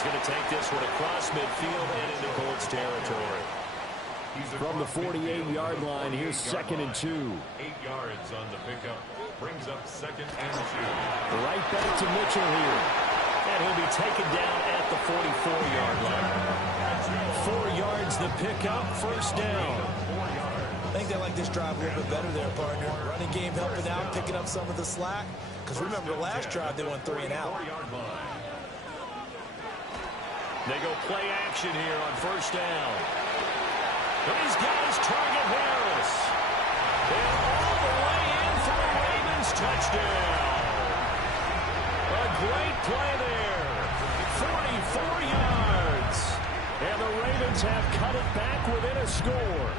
He's going to take this one across midfield and into Colts territory. From the 48-yard line, here's 2nd and 2. 8 yards on the pickup. Brings up 2nd and 2. Right back to Mitchell here. And he'll be taken down at the 44-yard line. 4 yards the pickup, first down. I think they like this drive a little bit better there, partner. Running game helping out, picking up some of the slack. Because remember, the last drive, they went 3 and out. They go play action here on first down. These guys target Harris. And all the way in for the Ravens touchdown. A great play there. 44 yards. And the Ravens have cut it back within a score.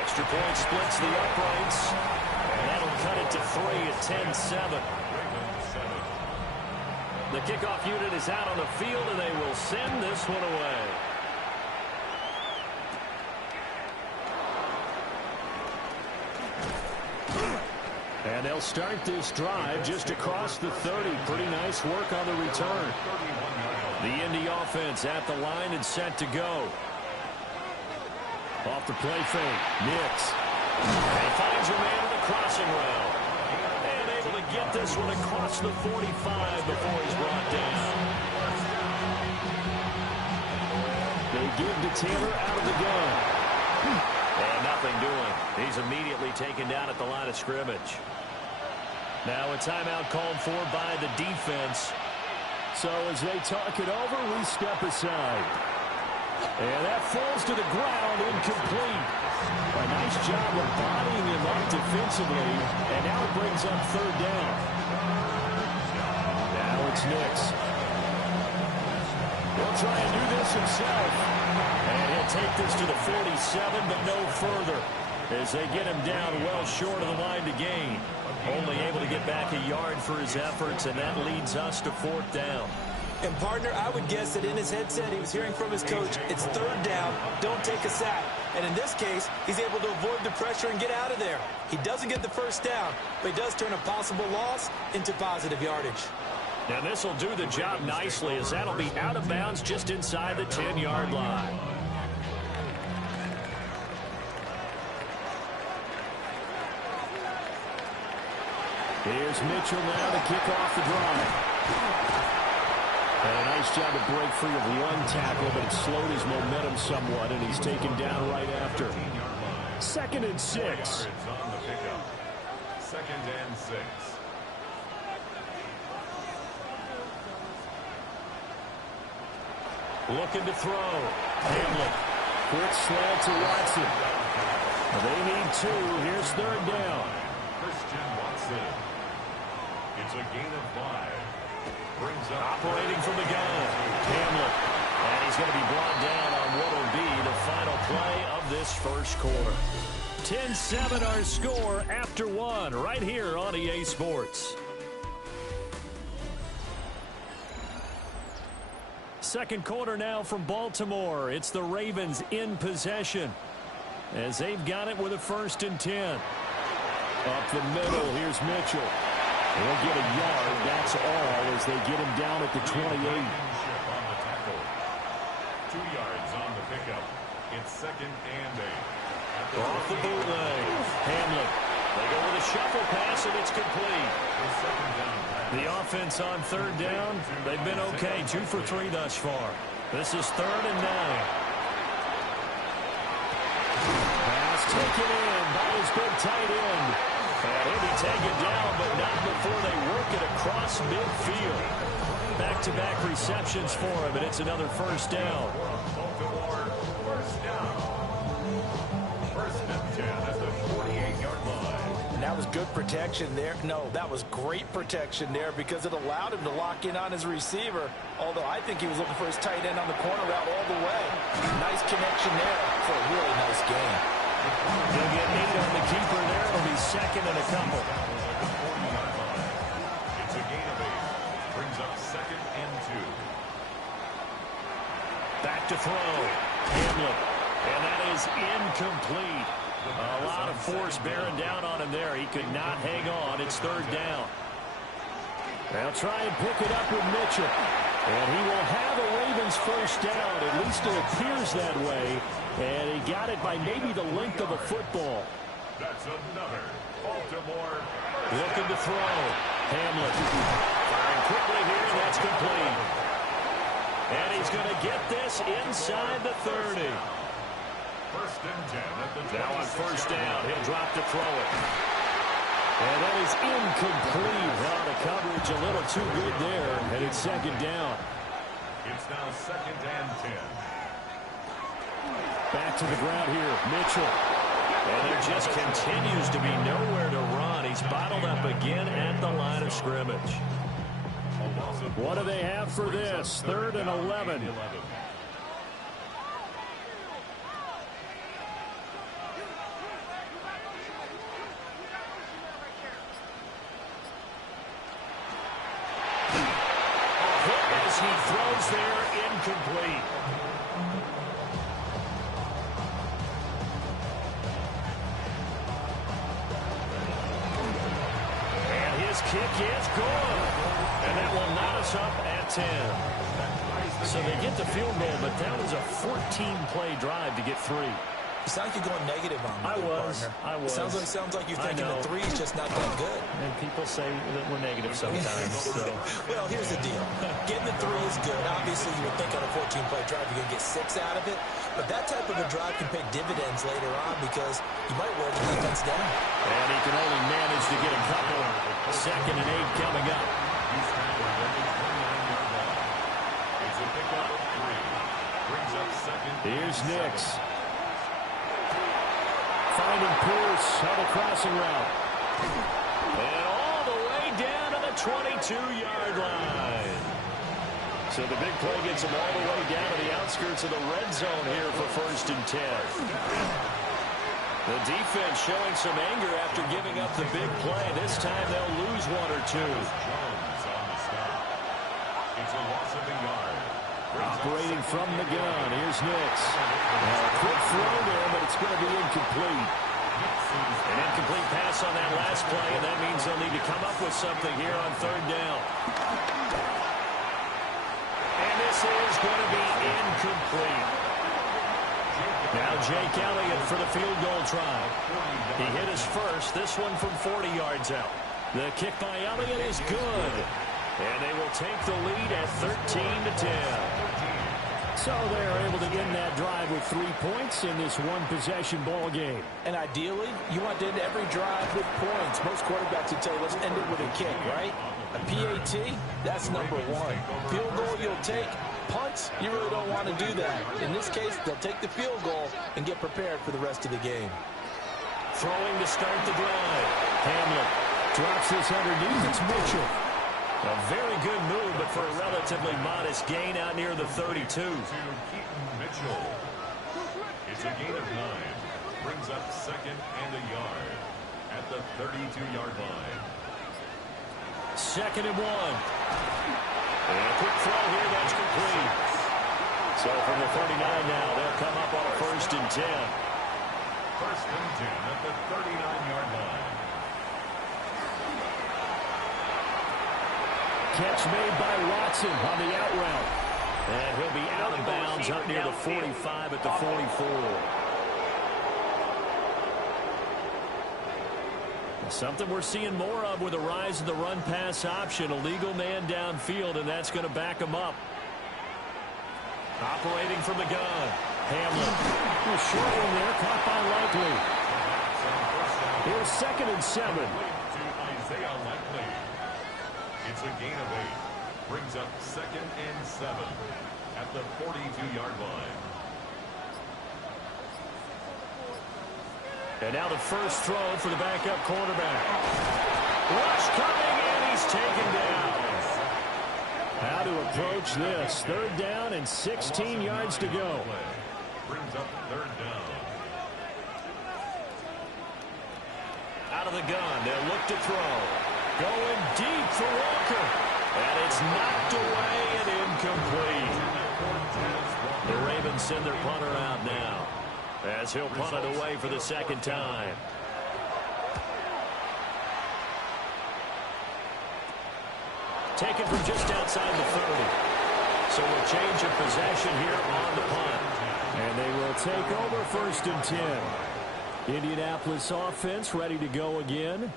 Extra point splits the uprights. And that'll cut it to 3 at 10-7. The kickoff unit is out on the field, and they will send this one away. And they'll start this drive just across the 30. Pretty nice work on the return. The Indy offense at the line and set to go. Off the play fake, Nix. And he finds a man in the crossing route. And able to get this one across the 45 before he's brought down. They give to Taylor out of the gun. And nothing doing. He's immediately taken down at the line of scrimmage. Now a timeout called for by the defense. So as they talk it over, we step aside. And that falls to the ground, incomplete. A nice job of bodying him up defensively, and now it brings up third down. Now it's Nix. He'll try and do this himself. And he'll take this to the 47, but no further, as they get him down well short of the line to gain. Only able to get back a yard for his efforts, and that leads us to fourth down. And, partner, I would guess that in his headset he was hearing from his coach, it's third down, don't take a sack. And in this case, he's able to avoid the pressure and get out of there. He doesn't get the first down, but he does turn a possible loss into positive yardage. Now this will do the job nicely, as that'll be out of bounds just inside the 10-yard line. Here's Mitchell now to kick off the drive. And a nice job to break free of one tackle, but it slowed his momentum somewhat, and he's taken down right after. 2nd and 6. 2nd and 6. Looking to throw. Hamlet. Quick slant to Watson. They need 2. Here's third down. Christian Watson. It's a gain of 5. Brings up operating from the gun. Hamlet. And he's going to be brought down on what will be the final play of this first quarter. 10-7 our score after 1 right here on EA Sports. Second quarter now from Baltimore. It's the Ravens in possession, as they've got it with a 1st and 10. Up the middle, here's Mitchell. They'll get a yard, that's all, as they get him down at the 28. 2 yards on the pickup. It's 2nd and 8. Off the bootleg. Hamlet. They go with a shuffle pass, and it's complete. The offense on third down, they've been okay. 2 for 3 thus far. This is 3rd and 9. Pass taken in by his big tight end. And he'll be taken down, but not before they work it across midfield. Back-to-back receptions for him, and it's another first down. First down. 1st and 10 at the 48-yard line. And that was good protection there. No, that was great protection there because it allowed him to lock in on his receiver, although I think he was looking for his tight end on the corner route all the way. Nice connection there for a really nice game. They'll get 8 on the keeper there. It'll be 2nd and a couple. It's a gain of 8. Brings up 2nd and 2. Back to throw. Hamlet. And that is incomplete. A lot of force bearing down on him there. He could not hang on. It's 3rd down. They'll try and pick it up with Mitchell. And he will have a Ravens first down. At least it appears that way. And he got it by maybe the length of a football. That's another Baltimore. Looking to throw. Hamlin firing quickly here. That's complete. And he's going to get this inside the 30. First and 10 at the Now on first down, he'll drop to throw it. And that is incomplete. Well, the coverage a little too good there. And it's second down. It's now second and 10. Back to the ground here. Mitchell. And there just continues to be nowhere to run. He's bottled up again at the line of scrimmage. What do they have for this? 3rd and 11. As he throws there, incomplete. And his kick is good. And that will knot us up at 10. So they get the field goal, but that was a 14-play drive to get 3. You sound like you're going negative on me, I was. Sounds like you're thinking the 3 is just not that good. And people say that we're negative sometimes. So. Well, here's the deal. Getting the 3 is good. Obviously, you would think on a 14-play drive you're going to get 6 out of it. But that type of a drive can pay dividends later on because you might wear the defense down. And he can only manage to get a couple. 2nd and 8 coming up. It's a pickup of 3. Brings up second. Here's Nix. Finding Pierce on the crossing route. And all the way down to the 22-yard line. So the big play gets him all the way down to the outskirts of the red zone here for 1st and 10. The defense showing some anger after giving up the big play. This time they'll lose 1 or 2. Jones on the stop. It's a loss of a yard. Operating from the gun. Here's Nix. A quick throw there, but it's going to be incomplete. An incomplete pass on that last play, and that means they'll need to come up with something here on 3rd down. And this is going to be incomplete. Now Jake Elliott for the field goal try. He hit his first, this one from 40 yards out. The kick by Elliott is good. And they will take the lead at 13-10. So they're able to end that drive with 3 points in this one-possession ball game. And ideally, you want to end every drive with points. Most quarterbacks would tell you, let's end it with a kick, right? A PAT, that's number 1. Field goal, you'll take. Punts, you really don't want to do that. In this case, they'll take the field goal and get prepared for the rest of the game. Throwing to start the drive. Hamlin drops this underneath. It's Mitchell. A very good move, but for a relatively modest gain out near the 32. To Keaton Mitchell. It's a gain of 9. Brings up 2nd and a yard at the 32-yard line. 2nd and 1. And a quick throw here, that's complete. So from the 39 now, they'll come up on a 1st and 10. 1st and 10 at the 39-yard line. Catch made by Watson on the out route. And he'll be out of bounds up near the 45 at the 44. Something we're seeing more of with the rise of the run-pass option. A legal man downfield, and that's going to back him up. Operating from the gun. Hamlin. A short one there, caught by Likely. Here's 2nd and 7. To Isaiah Likely. It's a gain of 8. Brings up 2nd and 7 at the 42-yard line. And now the first throw for the backup quarterback. Rush coming in, he's taken down. How to approach this. 3rd down and 16 yards to go. Brings up 3rd down. Out of the gun, they'll look to throw. Going deep for Walker. And it's knocked away and incomplete. The Ravens send their punter out now, as he'll punt it away for the 2nd time. Taken from just outside the 30. change of possession here on the punt. And they will take over 1st and 10. Indianapolis offense ready to go again.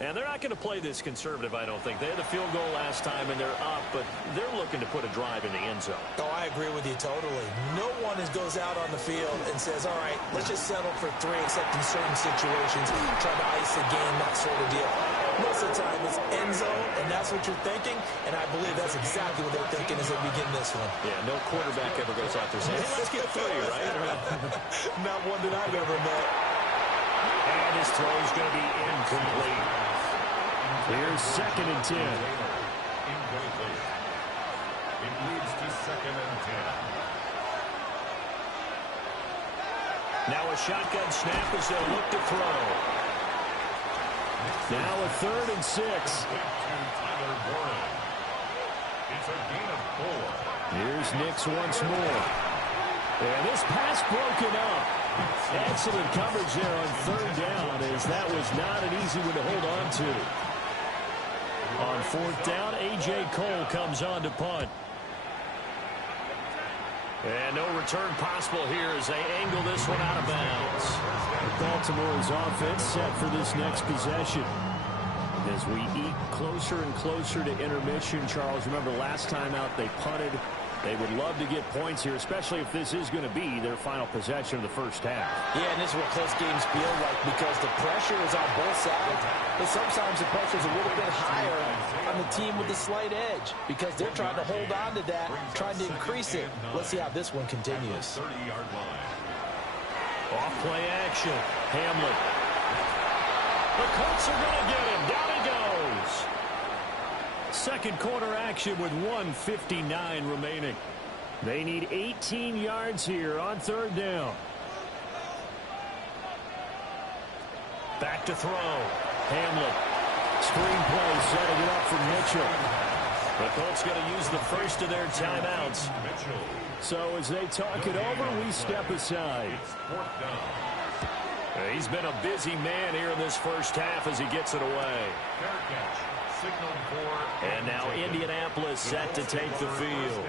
And they're not going to play this conservative, I don't think. They had the field goal last time, and they're up, but they're looking to put a drive in the end zone. Oh, I agree with you totally. No one goes out on the field and says, all right, let's just settle for 3, except in certain situations, try to ice the game, that sort of deal. Most of the time, it's end zone, and that's what you're thinking, and I believe that's exactly what they're thinking as they begin this one. Yeah, no quarterback ever goes out there saying, hey, let's get 3, right? Not one that I've ever met. And his throw is going to be incomplete. Here's 2nd and 10. Incomplete. It leads to 2nd and 10. Now a shotgun snap as they'll look to throw. Now a 3rd and 6. Tyler Warren. It's a gain of 4. Here's Nix once more. And this pass broken up. Excellent coverage there on 3rd down, as that was not an easy one to hold on to. On 4th down, A.J. Cole comes on to punt. And no return possible here as they angle this one out of bounds. Baltimore's offense set for this next possession. As we eke closer and closer to intermission, Charles, remember last time out they punted. They would love to get points here, especially if this is going to be their final possession of the first half. Yeah, and this is what close games feel like because the pressure is on both sides. But sometimes the pressure is a little bit higher on the team with the slight edge because they're trying to hold on to that, trying to increase it. Let's see how this one continues. 30-yard line. Off play action. Hamlet. The Colts are going to get him. Down he goes. Second quarter action with 1:59 remaining. They need 18 yards here on 3rd down. Back to throw. Hamlet. Screen play setting it up for Mitchell. The Colts going to use the first of their timeouts. Mitchell. So as they talk it over, we step aside. It's 4th down. He's been a busy man here in this first half as he gets it away. Fair catch. Signaled for. And now Indianapolis set to take the field.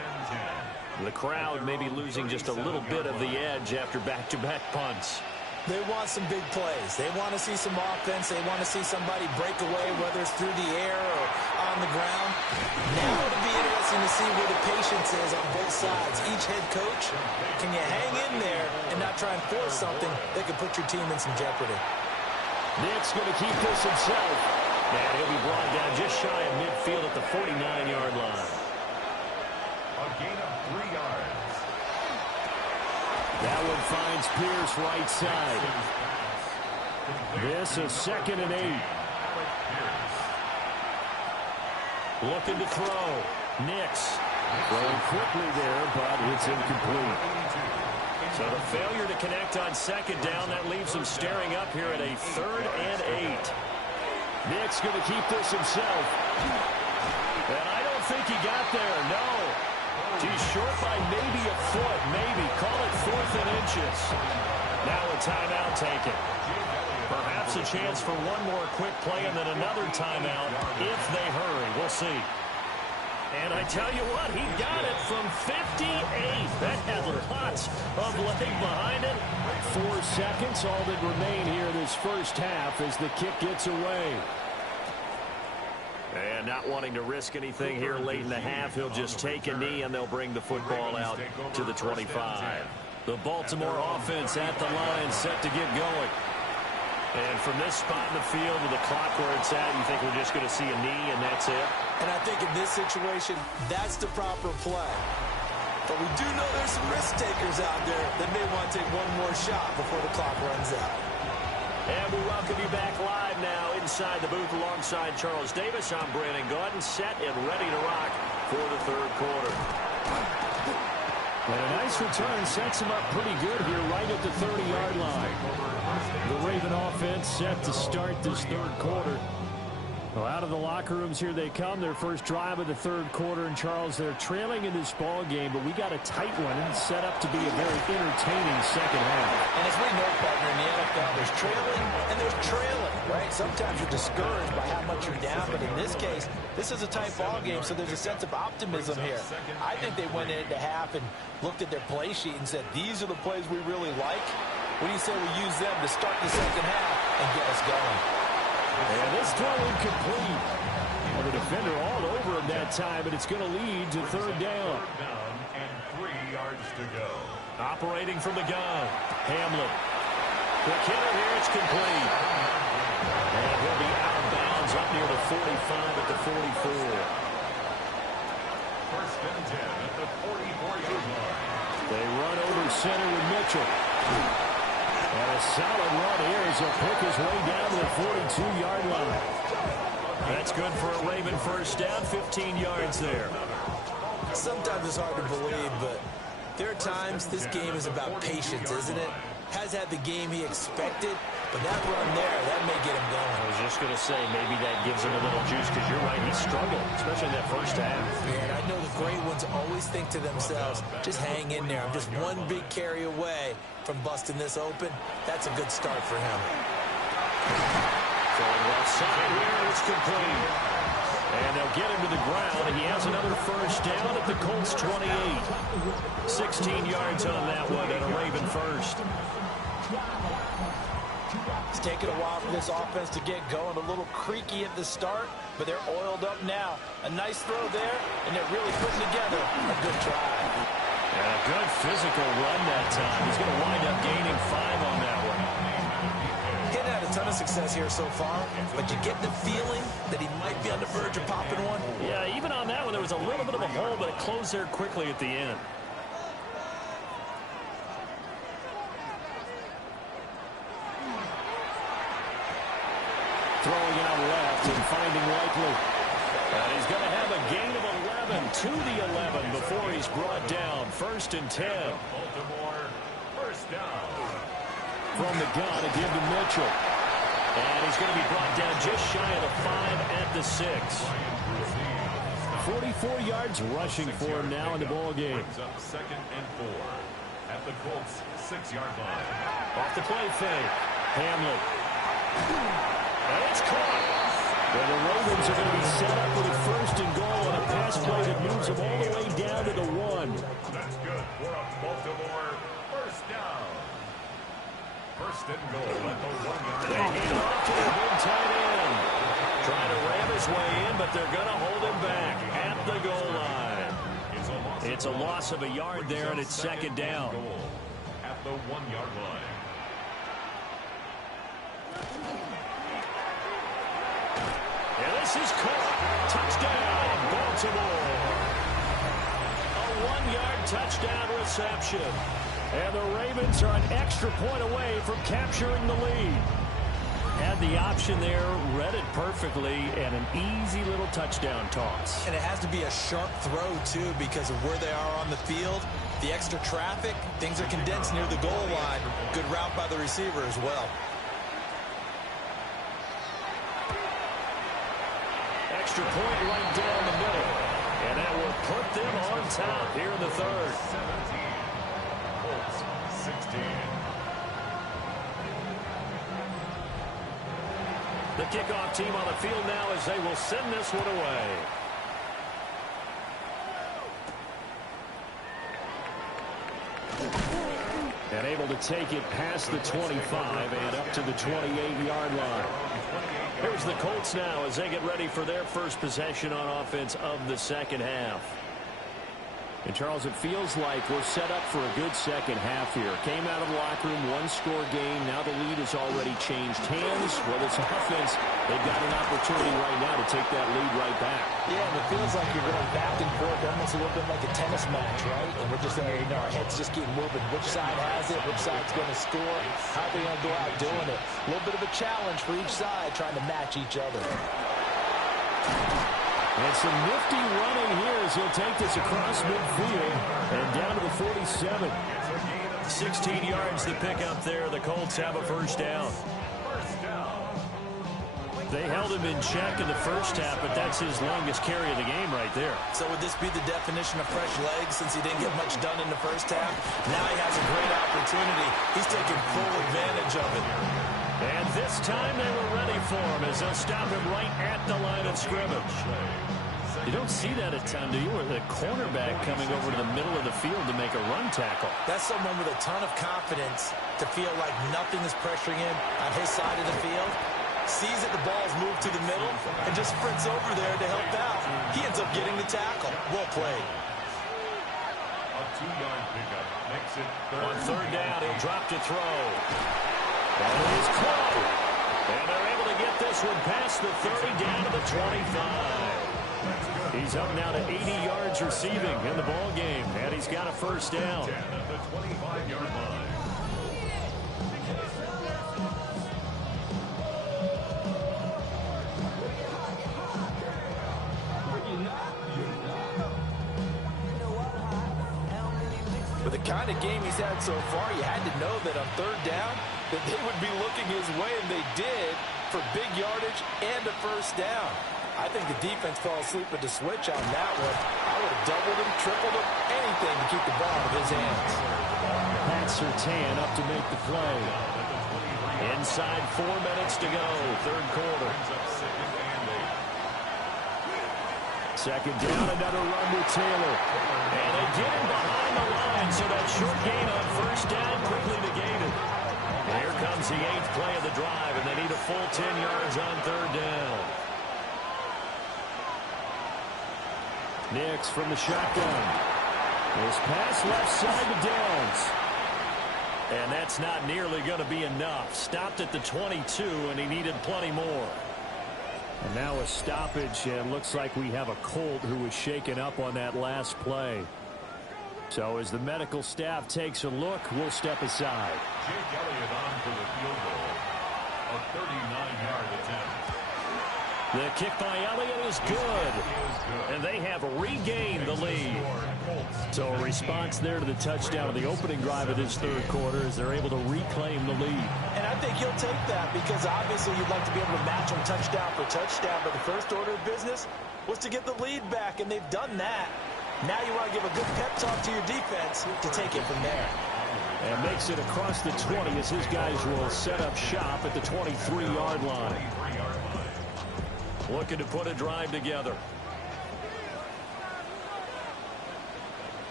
The crowd may be losing just a little bit of the edge after back-to-back punts. They want some big plays. They want to see some offense. They want to see somebody break away, whether it's through the air or on the ground. Now it'll be interesting to see where the patience is on both sides. Each head coach, can you hang in there and not try and force something that could put your team in some jeopardy? Nick's going to keep this himself. And he'll be brought down just shy of midfield at the 49-yard line. A gain of 3 yards. That one finds Pierce right side. This is 2nd and 8. Looking to throw. Nix. Throwing quickly there, but it's incomplete. So the failure to connect on 2nd down, that leaves him staring up here at a 3rd and 8. Nick's going to keep this himself. And I don't think he got there, no. He's short by maybe a foot, maybe. Call it 4th and inches. Now a timeout taken. Perhaps a chance for one more quick play and then another timeout if they hurry. We'll see. And I tell you what, he got it from 58. That had lots of leg behind it. 4 seconds, all that remain here this first half as the kick gets away. And not wanting to risk anything here late in the half, he'll just take a knee and they'll bring the football out to the 25. The Baltimore offense at the line set to get going. And from this spot in the field with the clock where it's at, you think we're just going to see a knee and that's it? And I think in this situation, that's the proper play. But we do know there's some risk takers out there that may want to take one more shot before the clock runs out. And we welcome you back live now inside the booth alongside Charles Davis. I'm Brandon Gaudin, set and ready to rock for the 3rd quarter. And a nice return sets him up pretty good here right at the 30-yard line. The Raven offense set to start this 3rd quarter. Well, out of the locker rooms here they come. Their first drive of the third quarter. And, Charles, they're trailing in this ball game, but we got a tight one and set up to be a very entertaining second half. And as we know, partner, in the NFL, there's trailing and there's trailing, right? Sometimes you're discouraged by how much you're down, but in this case, this is a tight ball game, so there's a sense of optimism here. I think they went into half and looked at their play sheet and said, these are the plays we really like. What do you say we use them to start the second half and get us going? And this throw incomplete. Well, the defender all over him that time, but it's going to lead to third down. And 3 yards to go. Operating from the gun. Hamlin. The killer here, it's complete. And he'll be out of bounds up near the 45 at the 44. First and 10 at the 44-yard line. They run over center with Mitchell. And a solid run here as he'll pick his way down to the 42-yard line. That's good for a Raven first down, 15 yards there. Sometimes it's hard to believe, but there are times this game is about patience, isn't it? Has had the game he expected, but that run there, that may get him going. I was just going to say, maybe that gives him a little juice, because you're right, he struggled, especially in that first half. Yeah, and I know the great ones always think to themselves, just hang in there. I'm just one big carry away from busting this open. That's a good start for him. Throwing left side here, it's complete. And they'll get him to the ground. He has another first down at the Colts 28. 16 yards on that one, and a Raven first. It's taken a while for this offense to get going. A little creaky at the start, but they're oiled up now. A nice throw there, and they're really putting together a good drive. And a good physical run that time. He's going to wind up gaining 5 on that one. He's had a ton of success here so far, but you get the feeling that he might be on the verge of popping one. Yeah, even on that one, there was a little bit of a hole, but it closed there quickly at the end. Throwing out left and finding Likely. And he's going to have a gain of 11 to the 11 before he's brought down. First and 10. Baltimore, first down. From the gun to give to Mitchell. And he's going to be brought down just shy of the 5 at the 6. 44 yards rushing for him now in the ball game. Brings up second and 4 at the Colts 6-yard line. Off the play fake. Hamlin. And it's caught. Well, the Ravens are going to be set up with a first and goal on a pass play that moves them all the way down to the 1. That's good for a Baltimore first down. First and goal at the 1-yard They line. hand off to their big tight end. Trying to ram his way in, but they're going to hold him back at the goal line. It's a loss of a yard there, and it's second down. Goal at the 1-yard line. And this is caught. Touchdown, Baltimore. A 1-yard touchdown reception. And the Ravens are an extra point away from capturing the lead. Had the option there, read it perfectly, and an easy little touchdown toss. And it has to be a sharp throw, too, because of where they are on the field. The extra traffic, things are condensed near the goal line. Good route by the receiver as well. Extra point right down the middle. And that will put them on top here in the third. 17. Colts 16. The kickoff team on the field now as they will send this one away. And able to take it past the 25 and up to the 28-yard line. Here's the Colts now as they get ready for their first possession on offense of the second half. And, Charles, it feels like we're set up for a good second half here. Came out of the locker room, one-score game. Now the lead has already changed hands. Well, this offense, they've got an opportunity right now to take that lead right back. Yeah, and it feels like you're going back and forth, almost a little bit like a tennis match, right? And we're just, our heads just keep moving. Which side has it? Which side's going to score? How are they going to go out doing it? A little bit of a challenge for each side, trying to match each other. And some nifty running here as he'll take this across midfield and down to the 47. 16 yards to pick up there. The Colts have a first down. They held him in check in the first half, but that's his longest carry of the game right there. So would this be the definition of fresh legs since he didn't get much done in the first half? Now he has a great opportunity. He's taking full advantage of it. And this time they were ready for him as they'll stop him right at the line of scrimmage. You don't see that a ton, do you? Or the cornerback coming over to the middle of the field to make a run tackle. That's someone with a ton of confidence to feel like nothing is pressuring him on his side of the field. Sees that the ball's moved to the middle and just sprints over there to help out. He ends up getting the tackle. Well played. A 2-yard pickup makes it On third down, he'll drop to throw. That is caught. And they're able to get this one past the 30 down to the 25. He's up now to 80 yards receiving in the ball game, and he's got a first down. 10 at the 25-yard line. With the kind of game he's had so far, you had to know that on third down that they would be looking his way, and they did, for big yardage and a first down. I think the defense fell asleep with the switch on that one. I would have doubled him, tripled him, anything to keep the ball out of his hands. Pat Surtain up to make the play. Inside 4 minutes to go, third quarter. Second down, another run with Taylor. And they get him behind the line, so that short gain on first down quickly negated. And here comes the 8th play of the drive, and they need a full 10 yards on third down. Nix from the shotgun. This pass left side to Downs. And that's not nearly going to be enough. Stopped at the 22, and he needed plenty more. And now a stoppage, and looks like we have a Colt who was shaken up on that last play. So as the medical staff takes a look, we'll step aside. Jake Elliott on for the field goal. A 39-yard attempt. The kick by Elliott is good. And they have regained the lead. So a response there to the touchdown of the opening drive of this third quarter as they're able to reclaim the lead. And I think he'll take that because obviously you'd like to be able to match him touchdown for touchdown, but the first order of business was to get the lead back, and they've done that. Now you want to give a good pep talk to your defense to take it from there. And makes it across the 20 as his guys will set up shop at the 23-yard line. Looking to put a drive together.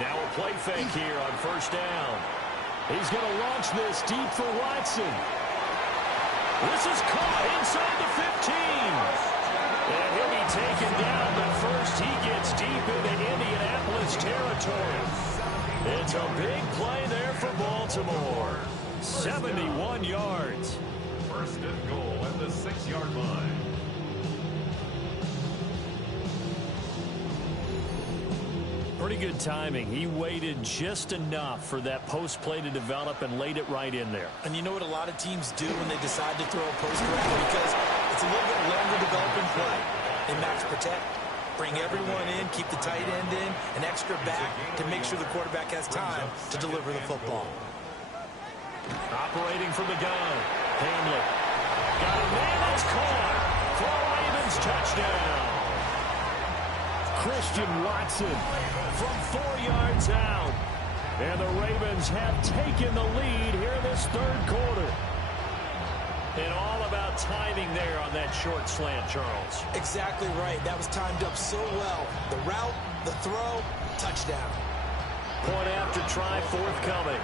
Now a play fake here on first down. He's going to launch this deep for Watson. This is caught inside the 15. And he'll be taken down, but first he gets deep into Indianapolis territory. It's a big play there for Baltimore. 71 yards. First and goal at the 6-yard line. Pretty good timing. He waited just enough for that post play to develop and laid it right in there. And you know what a lot of teams do when they decide to throw a post route? Because it's a little bit longer developing play. They max protect, bring everyone in, keep the tight end in, an extra back to make sure the quarterback has time to deliver the football. Operating from the gun. Hanley. Got a man that's caught for a Ravens touchdown. Christian Watson from 4 yards out. And the Ravens have taken the lead here in this third quarter. And all about timing there on that short slant, Charles. Exactly right. That was timed up so well. The route, the throw, touchdown. Point after try forthcoming.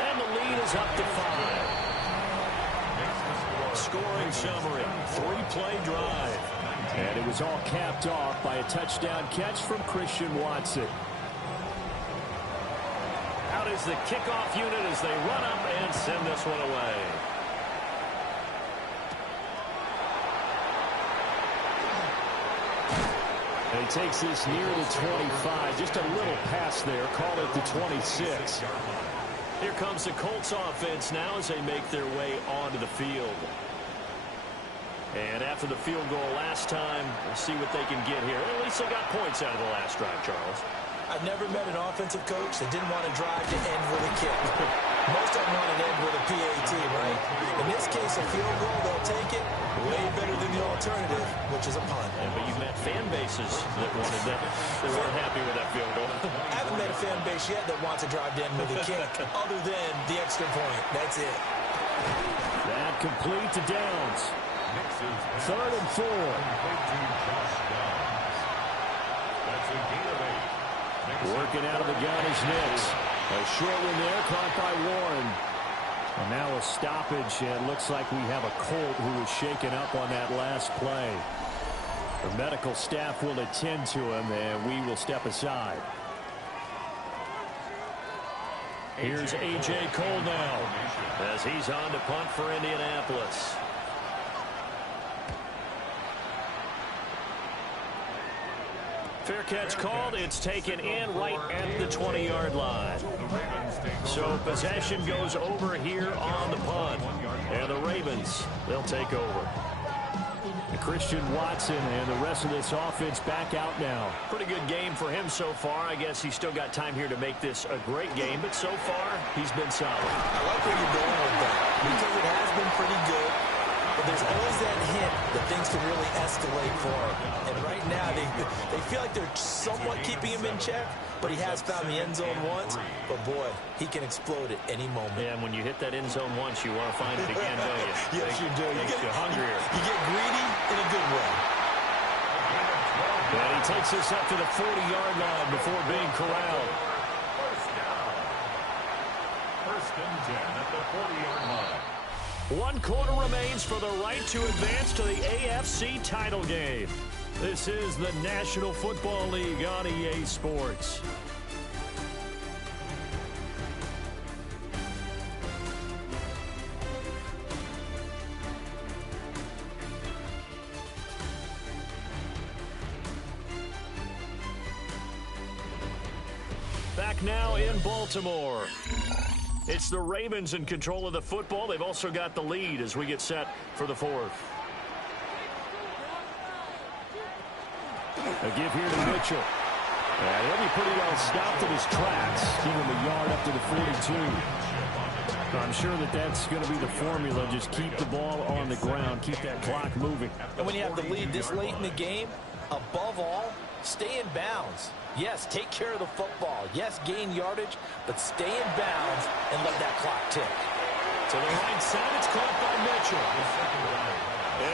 And the lead is up to 5. Scoring summary, 3-play drive. And it was all capped off by a touchdown catch from Christian Watson. Out is the kickoff unit as they run up and send this one away. And he takes this near the 25. Just a little pass there. Call it the 26. Here comes the Colts offense now as they make their way onto the field. And after the field goal last time, we'll see what they can get here. At least they got points out of the last drive, Charles. I've never met an offensive coach that didn't want to drive to end with a kick. Most of them want to end with a PAT, right? In this case, a field goal, they'll take it way better than the alternative, which is a punt. Yeah, but you've met fan bases that wanted that. They weren't happy with that field goal. I haven't met a fan base yet that wants to drive to end with a kick other than the extra point. That's it. That complete to Downs. 3rd and 4. That's a gain of 8. Working out of the gun is Nix. A short one there, caught by Warren. And now a stoppage, and it looks like we have a Colt who was shaken up on that last play. The medical staff will attend to him, and we will step aside. Here's A.J. Cole now, as he's on to punt for Indianapolis. Fair catch called. It's taken in right at the 20-yard line. So possession goes over here on the punt. And the Ravens, they'll take over. Christian Watson and the rest of this offense back out now. Pretty good game for him so far. I guess he's still got time here to make this a great game, but so far he's been solid. I like where you're going with that because it has been pretty good. But there's always that hint that things can really escalate for him. And right now, they feel like they're somewhat keeping him in check, but he has found the end zone once. But, boy, he can explode at any moment. Yeah, and when you hit that end zone once, you want to find it again, don't you? Yes, you do. You get hungrier. You get greedy in a good way. And he takes this up to the 40-yard line before being corralled. First and 10 at the 40-yard line. 1 quarter remains for the right to advance to the AFC title game. This is the National Football League on EA Sports. Back now in Baltimore. It's the Ravens in control of the football. They've also got the lead as we get set for the 4th. A give here to Mitchell. And he'll be pretty well stopped in his tracks. Give him a yard up to the 42. I'm sure that that's going to be the formula. Just keep the ball on the ground. Keep that clock moving. And when you have the lead this late in the game, above all, stay in bounds. Yes, take care of the football. Yes, gain yardage, but stay in bounds and let that clock tick. To the right side, it's caught by Mitchell.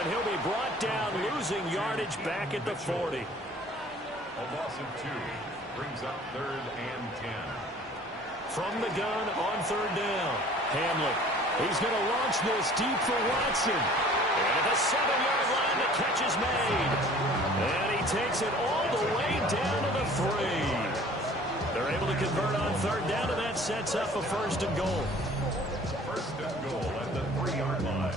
And he'll be brought down, losing yardage back at the 40. A loss of 2 brings up 3rd and 10. From the gun on 3rd down. Hamlet. He's going to launch this deep for Watson. And at the 7-yard line, the catch is made. And he takes it all the way down to the 3. They're able to convert on 3rd down, and that sets up a 1st and goal. 1st and goal at the 3-yard line.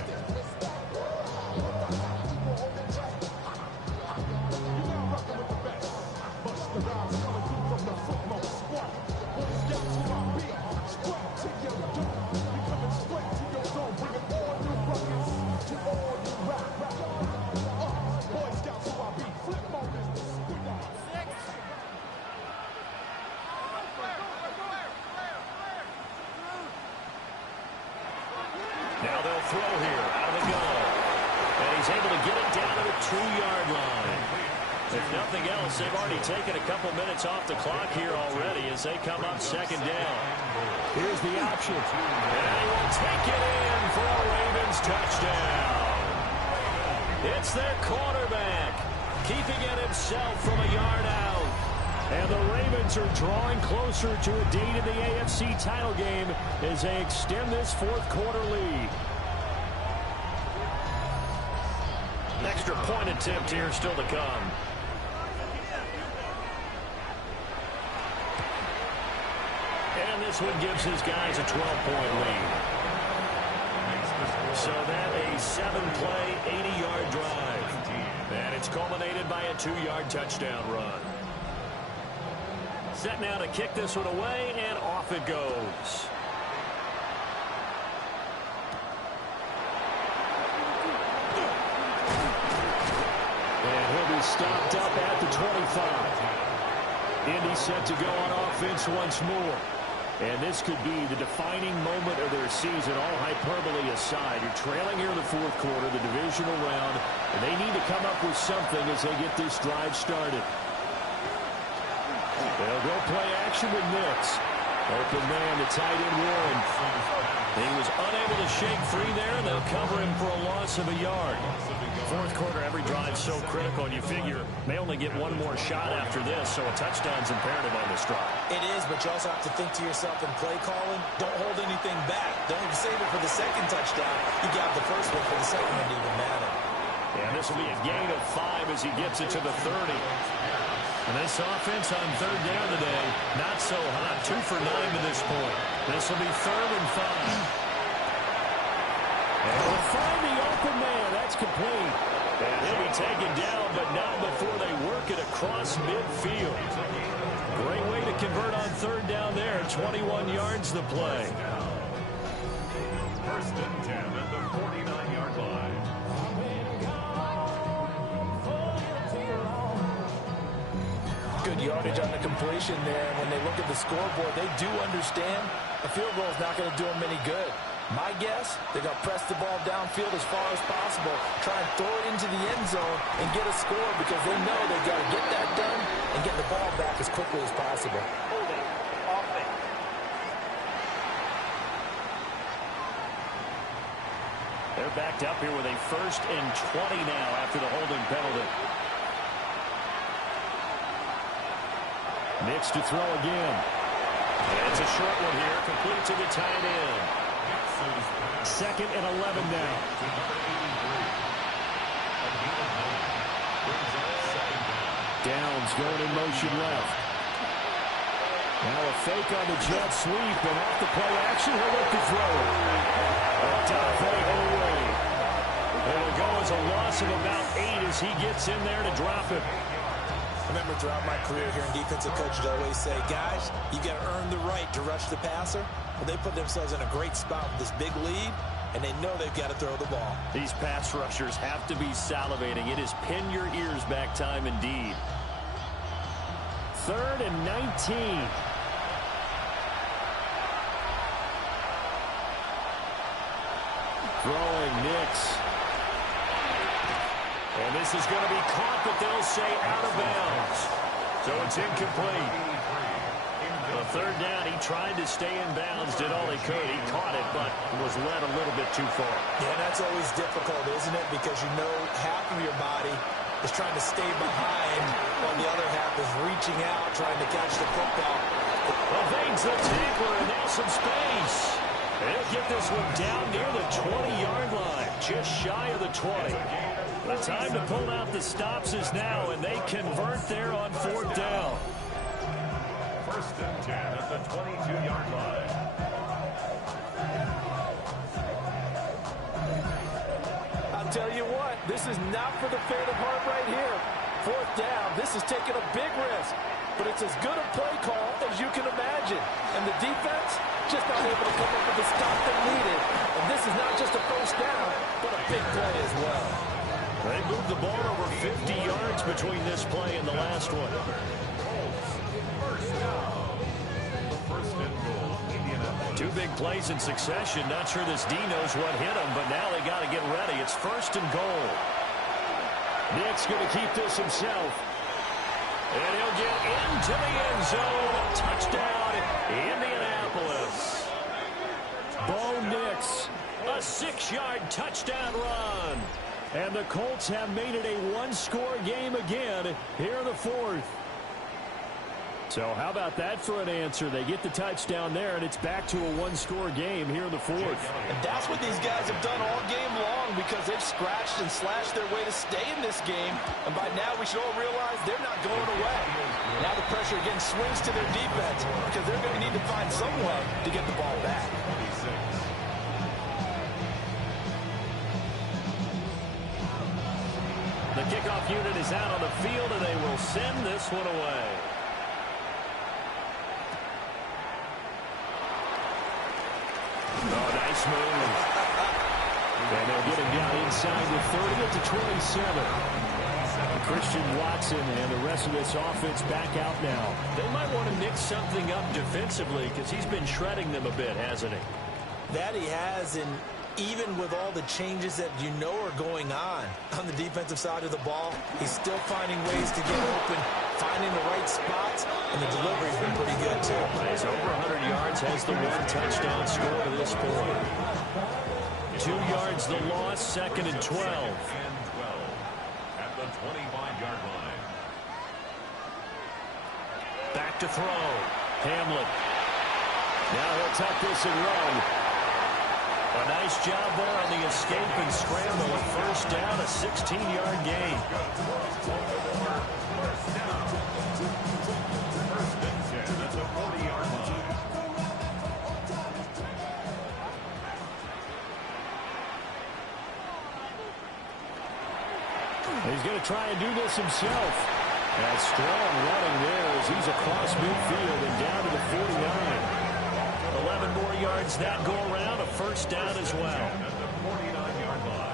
Now they'll throw here out of the gun. And he's able to get it down to the 2-yard line. If nothing else, they've already taken a couple minutes off the clock here already as they come up 2nd down. Here's the option. And he will take it in for a Ravens touchdown. It's their quarterback, keeping it himself from a yard out. And the Ravens are drawing closer to a date in the AFC title game as they extend this 4th quarter lead. An extra point attempt here still to come. And this one gives his guys a 12-point lead. So that a 7-play, 80-yard drive. And it's culminated by a 2-yard touchdown run. Set now to kick this one away, and off it goes. And he'll be stopped up at the 25. Indy set to go on offense once more. And this could be the defining moment of their season, all hyperbole aside. You're trailing here in the fourth quarter, the divisional round, and they need to come up with something as they get this drive started. They'll go play action with Nix. Open man, the tight end Warren. He was unable to shake free there, and they'll cover him for a loss of a yard. Fourth quarter, every drive so critical, and you figure may only get one more shot after this, so a touchdown's imperative on this drive. It is, but you also have to think to yourself in play calling, don't hold anything back. Don't even save it for the second touchdown. You got the first one for the second one to even matter. And this will be a gain of 5 as he gets it to the 30. And this offense on third down today, not so hot. 2 for 9 to this point. This will be 3rd and 5. And we'll find the open man. That's complete. And he'll be taken down, but not before they work it across midfield. Great way to convert on third down there. 21 yards the play. 1st and 10 at the 49-yard line. Good yardage on the completion there. And when they look at the scoreboard, they do understand a field goal is not going to do them any good. My guess, they're going to press the ball downfield as far as possible, try and throw it into the end zone and get a score because they know they've got to get that done and get the ball back as quickly as possible. They're backed up here with a 1st and 20 now after the holding penalty. Nix to throw again. And it's a short one here, complete to the tight end. 2nd and 11 now. Downs going in motion left. Now a fake on the jet sweep, and off the play action, he'll look to throw it. It'll go as a loss of about 8 as he gets in there to drop it. I remember throughout my career here in defensive coaches always say, guys, you got to earn the right to rush the passer. Well, they put themselves in a great spot with this big lead, and they know they've got to throw the ball. These pass rushers have to be salivating. It is pin your ears back time indeed. 3rd and 19. Throwing Nix. And this is going to be caught, but they'll say out of bounds. So it's incomplete. The 3rd down, he tried to stay in bounds, did all he could. He caught it, but was led a little bit too far. Yeah, that's always difficult, isn't it? Because you know half of your body is trying to stay behind, while the other half is reaching out, trying to catch the football. Evades the tackler, and now some space. They'll get this one down near the 20-yard line, just shy of the 20. The time to pull out the stops is now, and they convert there on 4th down. 1st and 10 at the 22-yard line. I'll tell you what, this is not for the faint of heart right here. 4th down, this is taking a big risk, but it's as good a play call as you can imagine. And the defense just not able to come up with the stop they needed. And this is not just a 1st down, but a big play as well. They moved the ball over 50 yards between this play and the last one. 1st and goal, Indianapolis. 2 big plays in succession. Not sure this D knows what hit him, but now they got to get ready. It's 1st and goal. Nick's going to keep this himself. And he'll get into the end zone. Touchdown, Indianapolis. Bo Nix, a 6-yard touchdown run. And the Colts have made it a 1-score game again here in the 4th. So how about that for an answer? They get the touchdown there, and it's back to a 1-score game here in the 4th. And that's what these guys have done all game long because they've scratched and slashed their way to stay in this game. And by now we should all realize they're not going away. Now the pressure again swings to their defense because they're going to need to find some way to get the ball back. The kickoff unit is out on the field, and they will send this one away. Oh, nice move. And they'll get him down inside the 30 to 27. Christian Watson and the rest of this offense back out now. They might want to mix something up defensively because he's been shredding them a bit, hasn't he? That he has, and even with all the changes that you know are going on the defensive side of the ball, he's still finding ways to get open, finding the right spots, and the delivery's been pretty good, too. He's over 100 yards, has the one touchdown score to this point. 2 yards the loss, 2nd and 12. At the 25-yard line. Back to throw. Hamlin. Now he'll tuck this and run. A nice job there on the escape and scramble. A first down, a 16-yard gain. First down. First and 10 at the 40-yard line. He's going to try and do this himself. And strong running there as he's across midfield and down to the 49. 11 more yards that go around, a first down as well. At the 49-yard line.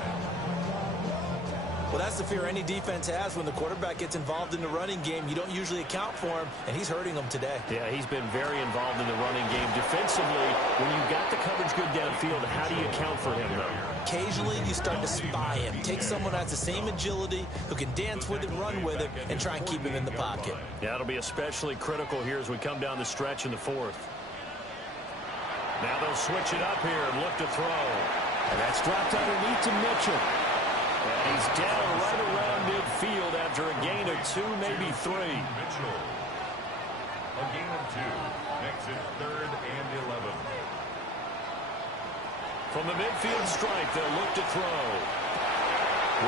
Well, that's the fear any defense has when the quarterback gets involved in the running game. You don't usually account for him, and he's hurting them today. Yeah, he's been very involved in the running game. Defensively, when you've got the coverage good downfield, how do you account for him, though? Occasionally, you start to spy him. Take someone that has the same agility, who can dance with it, run with it, and try and keep him in the pocket. Yeah, it'll be especially critical here as we come down the stretch in the 4th. Now they'll switch it up here and look to throw. And that's dropped underneath to Mitchell. And he's down right around midfield after a gain of 2, maybe 3. Mitchell. A gain of 2. Makes it 3rd and 11. From the midfield stripe, they'll look to throw.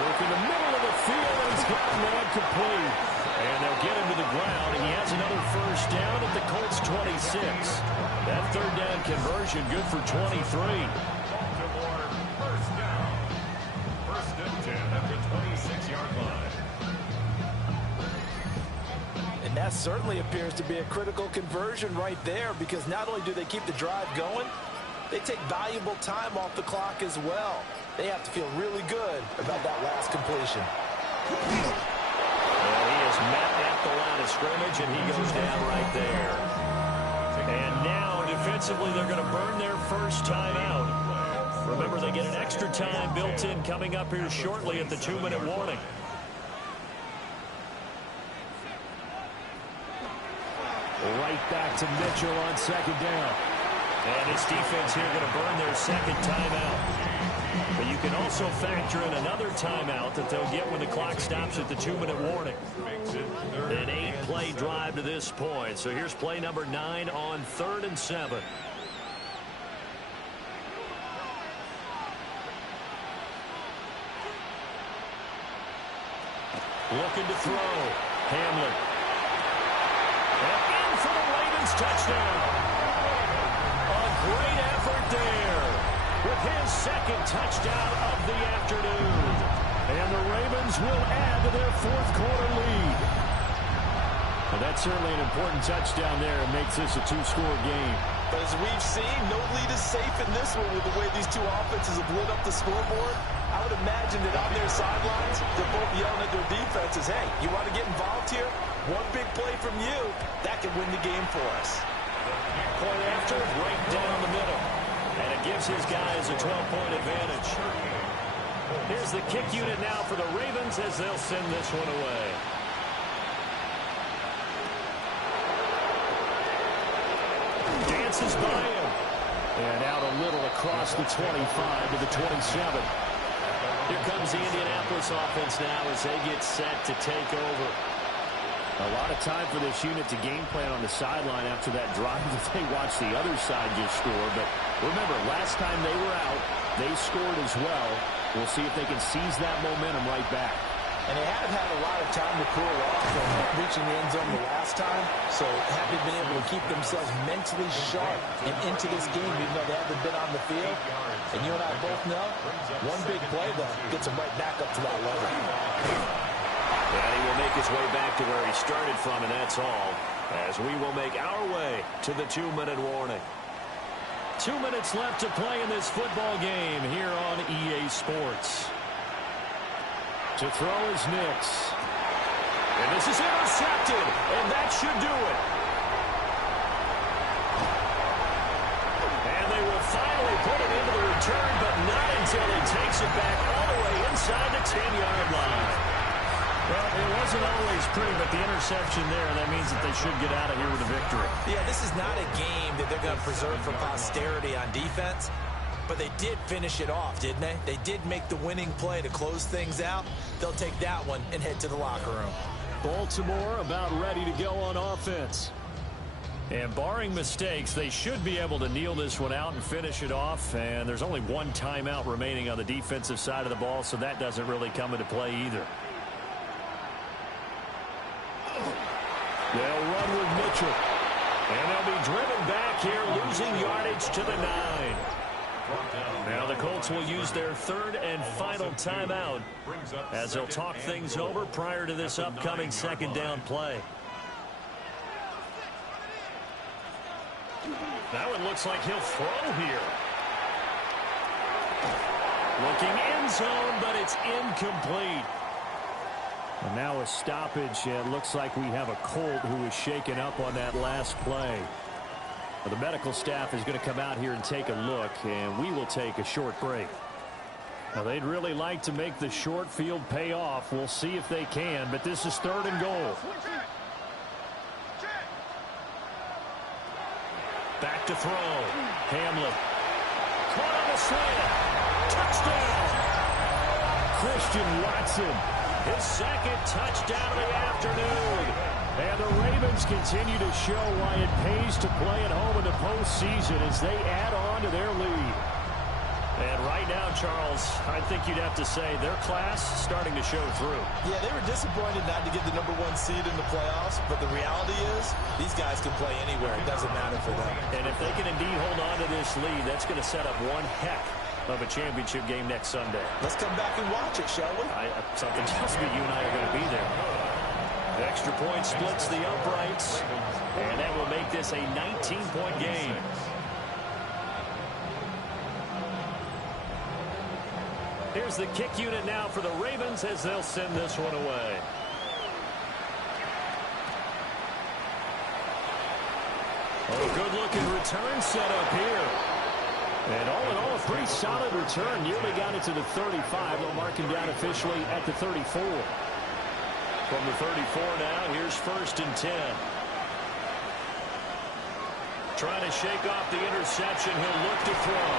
Work in the middle of the field, and he's got that complete. And they'll get him to the ground, and he has another first down at the Colts 26. That 3rd down conversion good for 23. Baltimore first down. First and 10 at the 26-yard line. And that certainly appears to be a critical conversion right there, because not only do they keep the drive going, they take valuable time off the clock as well. They have to feel really good about that last completion. Well, he is met at the line of scrimmage, and he goes down right there. And now, defensively, they're going to burn their first time out. Remember, they get an extra time built in coming up here shortly at the 2-minute warning. Right back to Mitchell on 2nd down. And this defense here going to burn their 2nd timeout. But you can also factor in another timeout that they'll get when the clock stops at the 2-minute warning. An 8-play drive to this point. So here's play number 9 on 3rd and 7. Looking to throw. Hamlin. And in for the Ravens touchdown. A great effort there with his 2nd touchdown of the afternoon. And the Ravens will add to their 4th quarter lead. Well, that's certainly an important touchdown there. It makes this a 2-score game. But as we've seen, no lead is safe in this one with the way these two offenses have lit up the scoreboard. I would imagine that on their sidelines, they're both yelling at their defenses, hey, you want to get involved here? One big play from you, that could win the game for us. Point after, right down the middle. And it gives his guys a 12-point advantage. Here's the kick unit now for the Ravens as they'll send this one away. Dances by him. And out a little across the 25 to the 27. Here comes the Indianapolis offense now as they get set to take over. A lot of time for this unit to game plan on the sideline after that drive that they watched the other side just score. But remember, last time they were out, they scored as well. We'll see if they can seize that momentum right back. And they haven't had a lot of time to cool off from reaching the end zone the last time, so haven't been able to keep themselves mentally sharp and into this game, even though they haven't been on the field. And you and I both know, one big play, though, gets them right back up to that level. And he will make his way back to where he started from, and that's all, as we will make our way to the 2-minute warning. 2 minutes left to play in this football game here on EA Sports. To throw is Nix. And this is intercepted, and that should do it. And they will finally put it into the return, but not until he takes it back all the way inside the 10-yard line. Well, it wasn't always pretty, but the interception there, that means that they should get out of here with a victory. Yeah, this is not a game that they're going to preserve for posterity on defense, but they did finish it off, didn't they? They did make the winning play to close things out. They'll take that one and head to the locker room. Baltimore about ready to go on offense. And barring mistakes, they should be able to kneel this one out and finish it off. And there's only one timeout remaining on the defensive side of the ball, so that doesn't really come into play either. They'll run with Mitchell. And they'll be driven back here, losing yardage to the 9. Now the Colts will use their third and final timeout as they'll talk things over prior to this upcoming second down play. That one looks like he'll throw here. Looking end zone, but it's incomplete. And now a stoppage. It looks like we have a Colt who was shaken up on that last play. Well, the medical staff is going to come out here and take a look, and we will take a short break. Now, they'd really like to make the short field pay off. We'll see if they can, but this is 3rd and goal. Back to throw. Hamlin. Caught on the slant. Touchdown. Christian Watson. His second touchdown of the afternoon. And the Ravens continue to show why it pays to play at home in the postseason as they add on to their lead. And right now, Charles, I think you'd have to say their class starting to show through. Yeah, they were disappointed not to get the #1 seed in the playoffs, but the reality is these guys can play anywhere. It doesn't matter for them. And if they can indeed hold on to this lead, that's going to set up one heck of a championship game next Sunday. Let's come back and watch it, shall we? Something tells me you and I are going to be there. The extra point splits the uprights, and that will make this a 19-point game. Here's the kick unit now for the Ravens as they'll send this one away. Oh, good-looking return set up here. And all in all, a pretty solid return. Nearly got it to the 35. They'll mark him down officially at the 34. From the 34 now, here's 1st and 10. Trying to shake off the interception. He'll look to throw.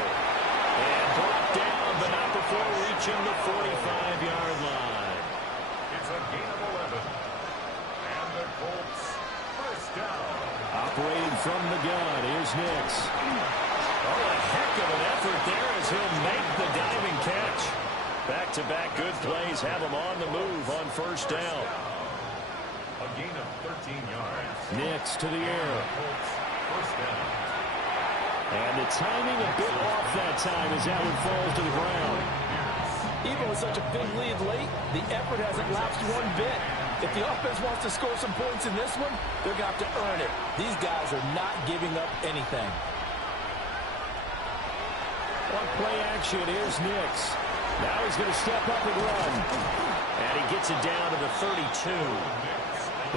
And brought down, but not before reaching the 45-yard line. It's a gain of 11. And the Colts first down. Operating from the gun, here's Nix. Oh, a heck of an effort there as he'll make the diving catch. Back-to-back good plays have him on the move on 1st down. A gain of 13 yards. Nix to the air. Colts first down. And the timing a bit off that time as that one falls to the ground. Even with such a big lead late, the effort hasn't lapsed one bit. If the offense wants to score some points in this one, they're going to have to earn it. These guys are not giving up anything. On play action, here's Nix. Now he's going to step up and run. And he gets it down to the 32.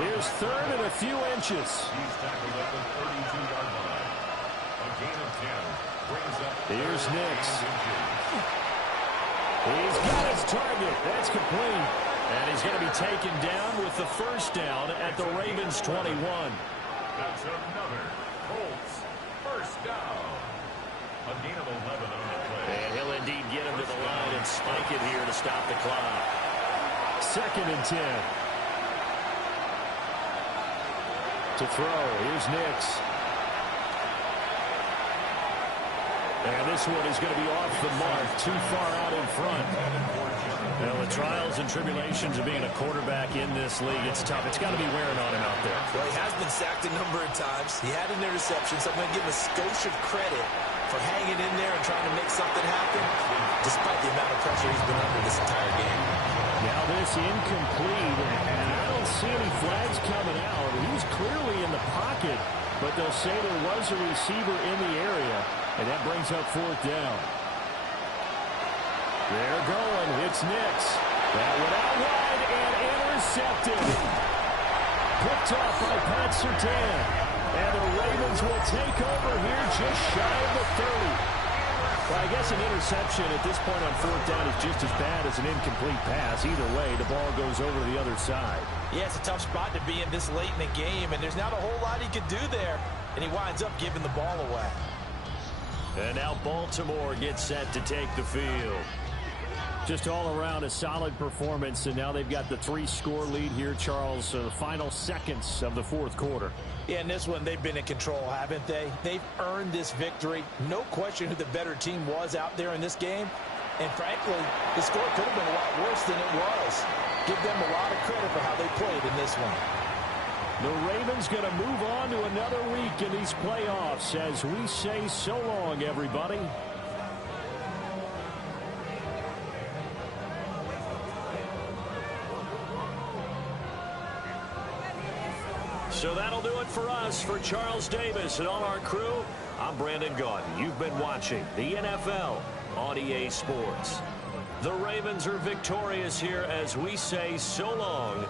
Here's 3rd and a few inches. He's tackled at the 32-yard line. A gain of 10 brings up. Here's Nix. He's got his target. That's complete. And he's going to be taken down with the 1st down at the Ravens 21. That's another Colts first down. A gain of 11 on the play. And he'll indeed get him to the line and spike it here to stop the clock. 2nd and 10. To throw, here's Nix. And this one is going to be off the mark, too far out in front. Well, the trials and tribulations of being a quarterback in this league, it's tough. It's got to be wearing on him out there. Well, he has been sacked a number of times. He had an interception, so I'm going to give him a skosh of credit for hanging in there and trying to make something happen, despite the amount of pressure he's been under this entire game. Now this incomplete, and I don't see any flags coming out. He was clearly in the pocket, but they'll say there was a receiver in the area, and that brings up 4th down. They're going. It's Nix. That went out wide and intercepted. Picked off by Pat Surtain. And the Ravens will take over here just shy of the 30. Well, I guess an interception at this point on fourth down is just as bad as an incomplete pass. Either way, the ball goes over to the other side. Yeah, it's a tough spot to be in this late in the game, and there's not a whole lot he could do there. And he winds up giving the ball away. And now Baltimore gets set to take the field. Just all around a solid performance, and now they've got the 3-score lead here, Charles. So the final seconds of the fourth quarter. Yeah, in this one, they've been in control, haven't they? They've earned this victory. No question who the better team was out there in this game. And frankly, the score could have been a lot worse than it was. Give them a lot of credit for how they played in this one. The Ravens going to move on to another week in these playoffs as we say so long, everybody. So that'll do it for us. For Charles Davis and all our crew, I'm Brandon Gaudin. You've been watching the NFL on EA Sports. The Ravens are victorious here as we say so long